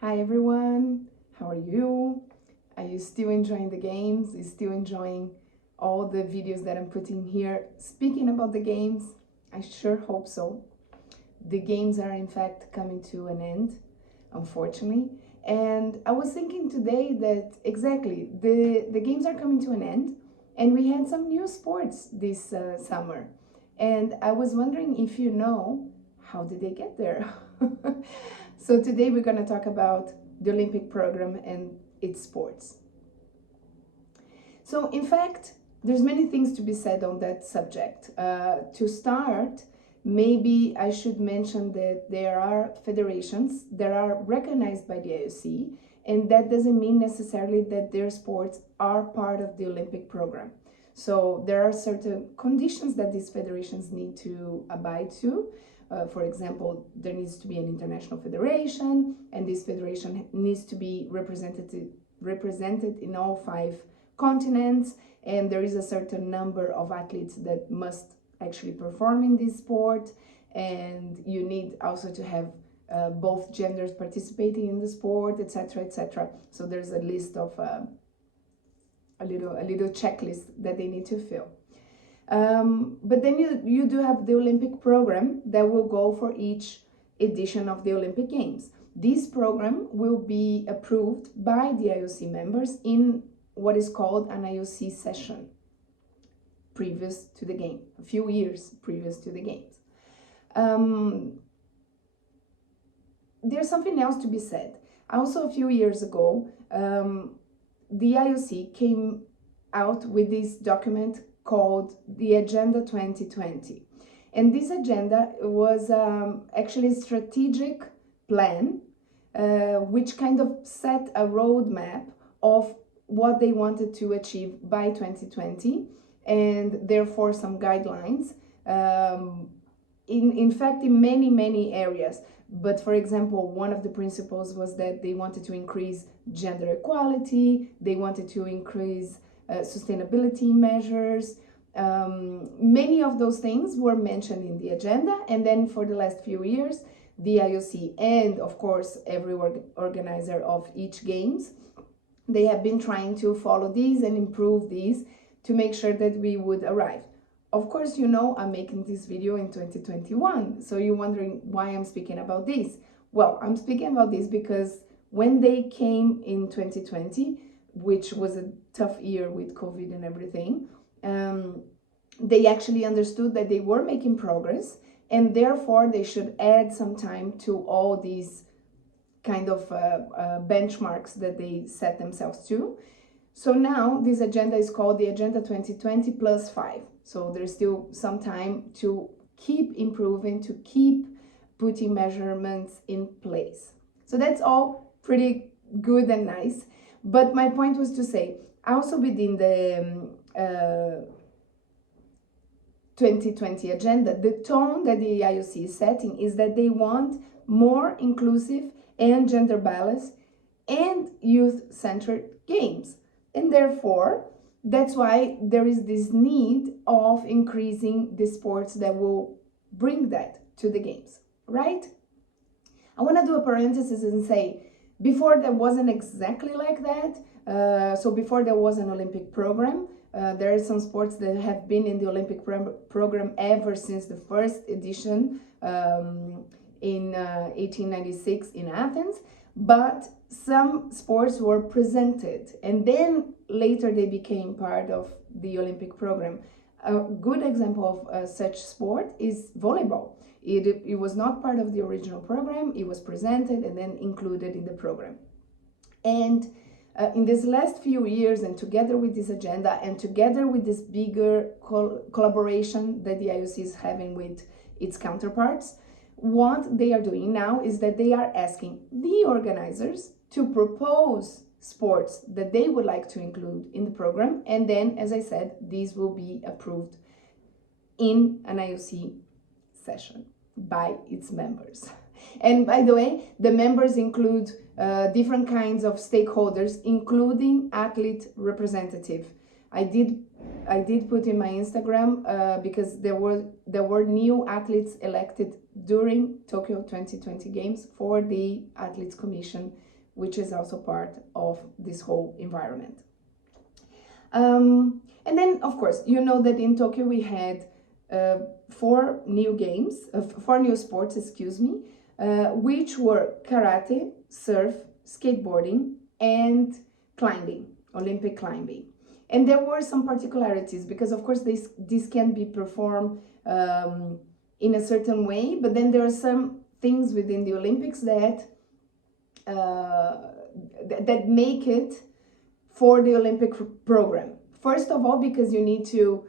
Hi everyone, how are you? Are you still enjoying the games? Are you still enjoying all the videos that I'm putting here speaking about the games? I sure hope so. The games are in fact coming to an end, unfortunately. And I was thinking today that exactly the games are coming to an end, and we had some new sports this summer. And I was wondering if you know how did they get there? So today we're going to talk about the Olympic program and its sports. So in fact, there's many things to be said on that subject. To start, maybe I should mention that there are federations that are recognized by the IOC, and that doesn't mean necessarily that their sports are part of the Olympic program. So there are certain conditions that these federations need to abide to. For example, there needs to be an international federation, and this federation needs to be represented in all 5 continents, and there is a certain number of athletes that must actually perform in this sport, and you need also to have both genders participating in the sport, etc., etc. So there's a list of a little checklist that they need to fill. But then you do have the Olympic program that will go for each edition of the Olympic Games. This program will be approved by the IOC members in what is called an IOC session previous to the game, a few years previous to the games. There's something else to be said. Also, a few years ago, the IOC came out with this document called the Agenda 2020. And this agenda was actually a strategic plan which kind of set a roadmap of what they wanted to achieve by 2020, and therefore some guidelines, in fact in many areas. But for example, one of the principles was that they wanted to increase gender equality, they wanted to increase sustainability measures. Many of those things were mentioned in the agenda, and then for the last few years the IOC and of course every organizer of each games, they have been trying to follow these and improve these to make sure that we would arrive. Of course, you know, I'm making this video in 2021, so you're wondering why I'm speaking about this. Well, I'm speaking about this because when they came in 2020, which was a tough year with COVID and everything, they actually understood that they were making progress, and therefore they should add some time to all these kind of benchmarks that they set themselves to. So now this agenda is called the Agenda 2020 plus 5. So there's still some time to keep improving, to keep putting measurements in place. So that's all pretty good and nice. But my point was to say, also within the 2020 agenda, the tone that the IOC is setting is that they want more inclusive and gender balanced and youth-centered games. And therefore, that's why there is this need of increasing the sports that will bring that to the games, right? I want to do a parenthesis and say, before there wasn't exactly like that. So before there was an Olympic program, there are some sports that have been in the Olympic program ever since the first edition in 1896 in Athens, but some sports were presented and then later they became part of the Olympic program. A good example of such sport is volleyball. It was not part of the original program, it was presented and then included in the program. And in these last few years, and together with this agenda and together with this bigger collaboration that the IOC is having with its counterparts, what they are doing now is that they are asking the organizers to propose sports that they would like to include in the program, and then, as I said, these will be approved in an IOC session by its members. And by the way, the members include different kinds of stakeholders, including athlete representative. I did put in my Instagram because there were new athletes elected during Tokyo 2020 Games for the Athletes Commission which is also part of this whole environment. And then, of course, you know that in Tokyo we had four new sports, which were karate, surf, skateboarding, and climbing, Olympic climbing. And there were some particularities because, of course, this can be performed in a certain way, but then there are some things within the Olympics that make it for the Olympic program. First of all, because you need to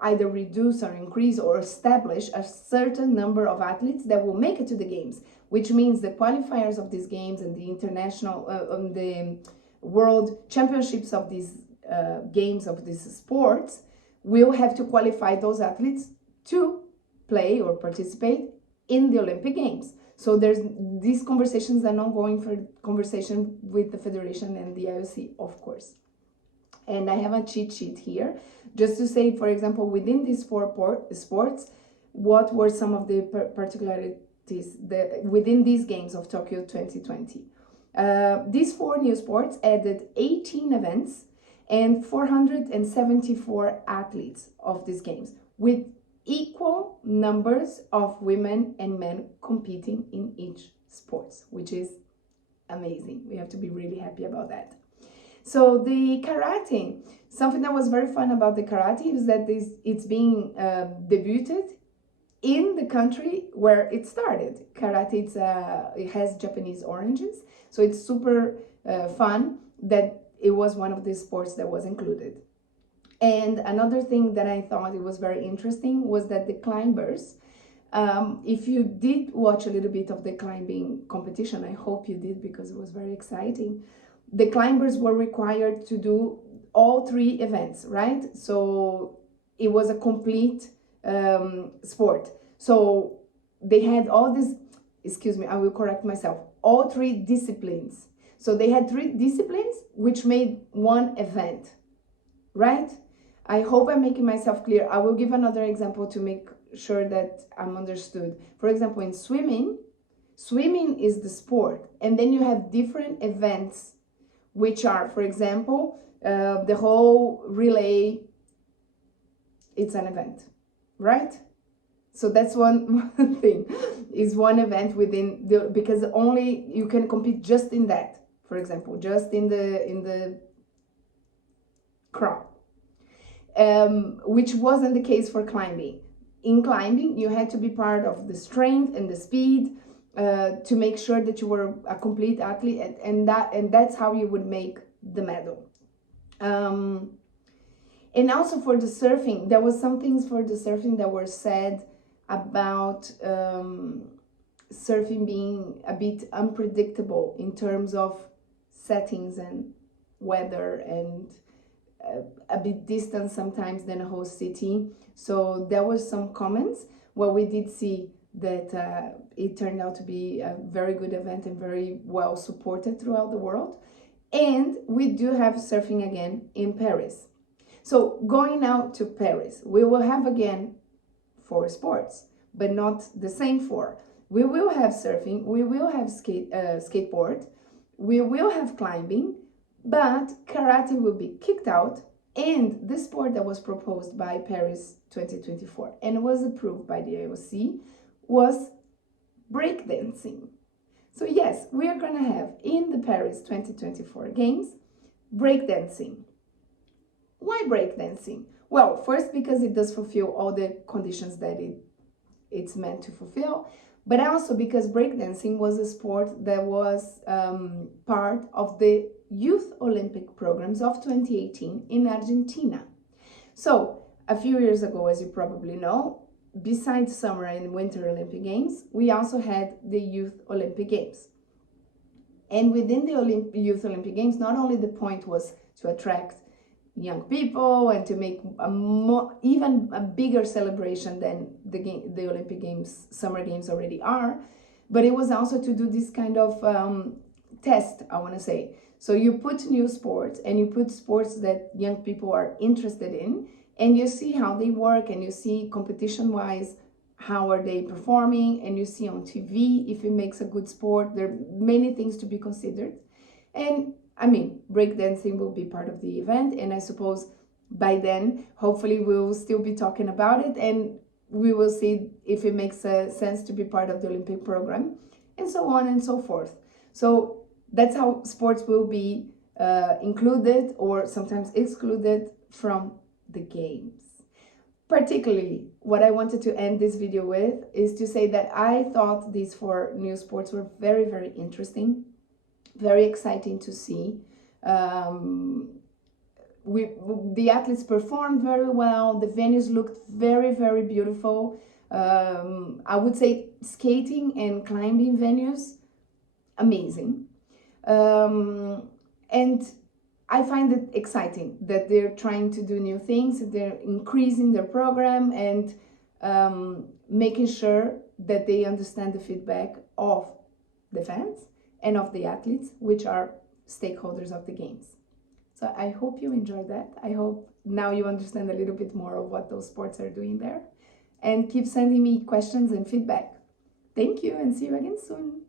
either reduce or increase or establish a certain number of athletes that will make it to the games, which means the qualifiers of these games and the international, the world championships of these games, of these sports, will have to qualify those athletes to play or participate in the Olympic Games. So there's these conversations are ongoing for conversation with the Federation and the IOC, of course. And I have a cheat sheet here, just to say, for example, within these four sports, what were some of the particularities within these games of Tokyo 2020. These four new sports added 18 events and 474 athletes of these games, with equal numbers of women and men competing in each sports, which is amazing. We have to be really happy about that. So the karate, something that was very fun about the karate is that it's being debuted in the country where it started. Karate, it has Japanese origins, so it's super fun that it was one of the sports that was included. And another thing that I thought it was very interesting was that the climbers, if you did watch a little bit of the climbing competition, I hope you did because it was very exciting. The climbers were required to do all three events, right? So it was a complete sport. So they had all this, I will correct myself, all three disciplines. So they had three disciplines which made one event, right? I hope I'm making myself clear. I will give another example to make sure that I'm understood. For example, in swimming is the sport, and then you have different events, which are, for example, the whole relay, it's an event, right? So that's one thing, is one event within because only you can compete just in that, for example, just in the crawl, which wasn't the case for climbing. In climbing, you had to be part of the strength and the speed to make sure that you were a complete athlete, and that's how you would make the medal. And also for the surfing, there was some things for the surfing that were said about surfing being a bit unpredictable in terms of settings and weather, and a bit distant sometimes than a host city. So there were some comments where we did see that it turned out to be a very good event and very well supported throughout the world. And we do have surfing again in Paris. So going now to Paris, we will have again 4 sports, but not the same 4. We will have surfing, we will have skateboard, we will have climbing, but karate will be kicked out, and the sport that was proposed by Paris 2024 and was approved by the IOC was breakdancing. So yes, we are going to have in the Paris 2024 Games breakdancing. Why breakdancing? Well, first because it does fulfill all the conditions that it's meant to fulfill, but also because breakdancing was a sport that was part of the Youth Olympic programs of 2018 in Argentina. So a few years ago, as you probably know, besides Summer and Winter Olympic Games, we also had the Youth Olympic Games. And within the Youth Olympic Games, not only the point was to attract young people and to make even a bigger celebration than the Olympic Games, Summer Games already are, but it was also to do this kind of test, I want to say. So you put new sports and you put sports that young people are interested in, and you see how they work, and you see competition-wise how are they performing, and you see on TV if it makes a good sport. There are many things to be considered. And I mean, breakdancing will be part of the event, and I suppose by then, hopefully, we will still be talking about it, and we will see if it makes sense to be part of the Olympic program, and so on and so forth. So that's how sports will be included or sometimes excluded from the games. Particularly, what I wanted to end this video with is to say that I thought these 4 new sports were very, very interesting, very exciting to see. The athletes performed very well. The venues looked very, very beautiful. I would say skating and climbing venues, amazing. And I find it exciting that they're trying to do new things, they're increasing their program and making sure that they understand the feedback of the fans and of the athletes, which are stakeholders of the games. So I hope you enjoyed that. I hope now you understand a little bit more of what those sports are doing there. And keep sending me questions and feedback. Thank you, and see you again soon.